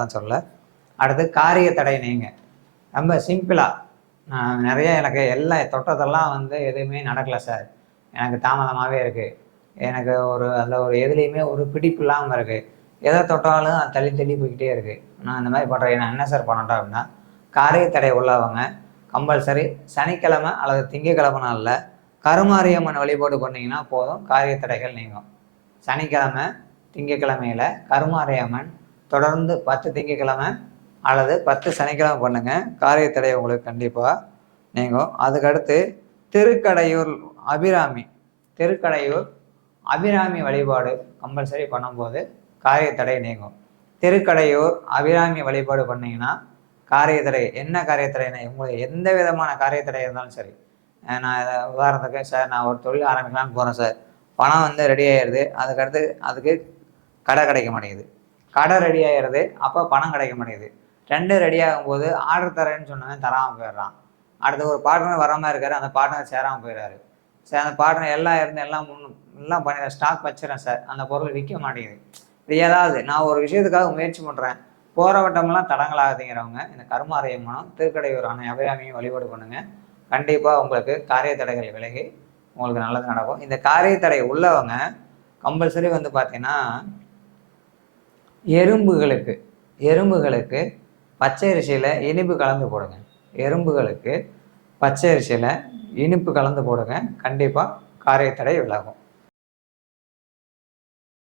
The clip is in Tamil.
தான் சொல்ல அடுத்து காரிய தடை நீங்க. ரொம்ப சிம்பிளாக நிறைய எனக்கு எல்லா தொட்டதெல்லாம் வந்து எதுவுமே நடக்கலை சார். எனக்கு தாமதமாகவே இருக்குது எனக்கு ஒரு அதில் ஒரு எதுலேயுமே ஒரு பிடிப்பு இல்லாமல் இருக்குது எதை தொட்டாலும் அது தள்ளி தள்ளி போய்கிட்டே இருக்குது நான் இந்த மாதிரி பண்ணுறேன் நான் என்ன சார் பண்ணட்டோம் அப்படின்னா காரிய தடை உள்ளவங்க கம்பல்சரி சனிக்கிழமை அல்லது திங்கக்கிழமை நாளில் கருமாரியம்மன் வழிபாடு பண்ணிங்கன்னா போதும். காரிய தடைகள் நீங்கும். சனிக்கிழமை திங்கக்கிழமையில் கருமாரியம்மன் தொடர்ந்து பத்து திங்கக்கிழமை அல்லது பத்து சனிக்கிழமை பண்ணுங்கள் காரிய தடை உங்களுக்கு கண்டிப்பாக நீங்கும். அதுக்கடுத்து திருக்கடையூர் அபிராமி திருக்கடையூர் அபிராமி வழிபாடு கம்பல்சரி பண்ணும்போது காரிய தடை நீங்கும். திருக்கடையூர் அபிராமி வழிபாடு பண்ணிங்கன்னா காரிய தடை என்ன காரிய தடைனா உங்களுக்கு எந்த விதமான காரிய தடை இருந்தாலும் சரி. நான் இதை உதாரணத்துக்கு சார் நான் ஒரு தொழில் ஆரம்பிக்கலாம்னு போகிறேன் சார். பணம் வந்து ரெடி ஆயிடுது அதுக்கடுத்து அதுக்கு கடை கிடைக்க மாட்டேங்குது. கடை ரெடி ஆகிடுது அப்போ பணம் கிடைக்க மாட்டேங்குது. ரெண்டு ரெடி ஆகும்போது ஆர்டர் தரேன்னு சொன்னவன் தராமல் போயிடுறான். அடுத்து ஒரு பார்ட்னர் வராமல் இருக்காரு. அந்த பார்ட்னர் சேராமல் போயிடுறாரு. சார் அந்த பார்ட்னர் எல்லாம் இருந்து எல்லாம் முன் எல்லாம் பண்ணி ஸ்டாக் வச்சுறேன் சார் அந்த பொருள் விற்க மாட்டேங்குது. இது ஏதாவது நான் ஒரு விஷயத்துக்காக முயற்சி பண்ணுறேன் போராட்டமெல்லாம் தடங்களாகுதுங்கிறவங்க இந்த கருமாரிய மனம் அணை அபிராமியும் வழிபாடு பண்ணுங்கள் கண்டிப்பாக உங்களுக்கு காரிய தடைகள் விலகி உங்களுக்கு நல்லது நடக்கும். இந்த காரிய தடை உள்ளவங்க கம்பல்சரி வந்து பார்த்தீங்கன்னா எறும்புகளுக்கு எறும்புகளுக்கு பச்சை அரிசியில் இனிப்பு கலந்து போடுங்க. எறும்புகளுக்கு பச்சை அரிசியில் இனிப்பு கலந்து போடுங்க. கண்டிப்பாக காரியத்தடை விலகும்.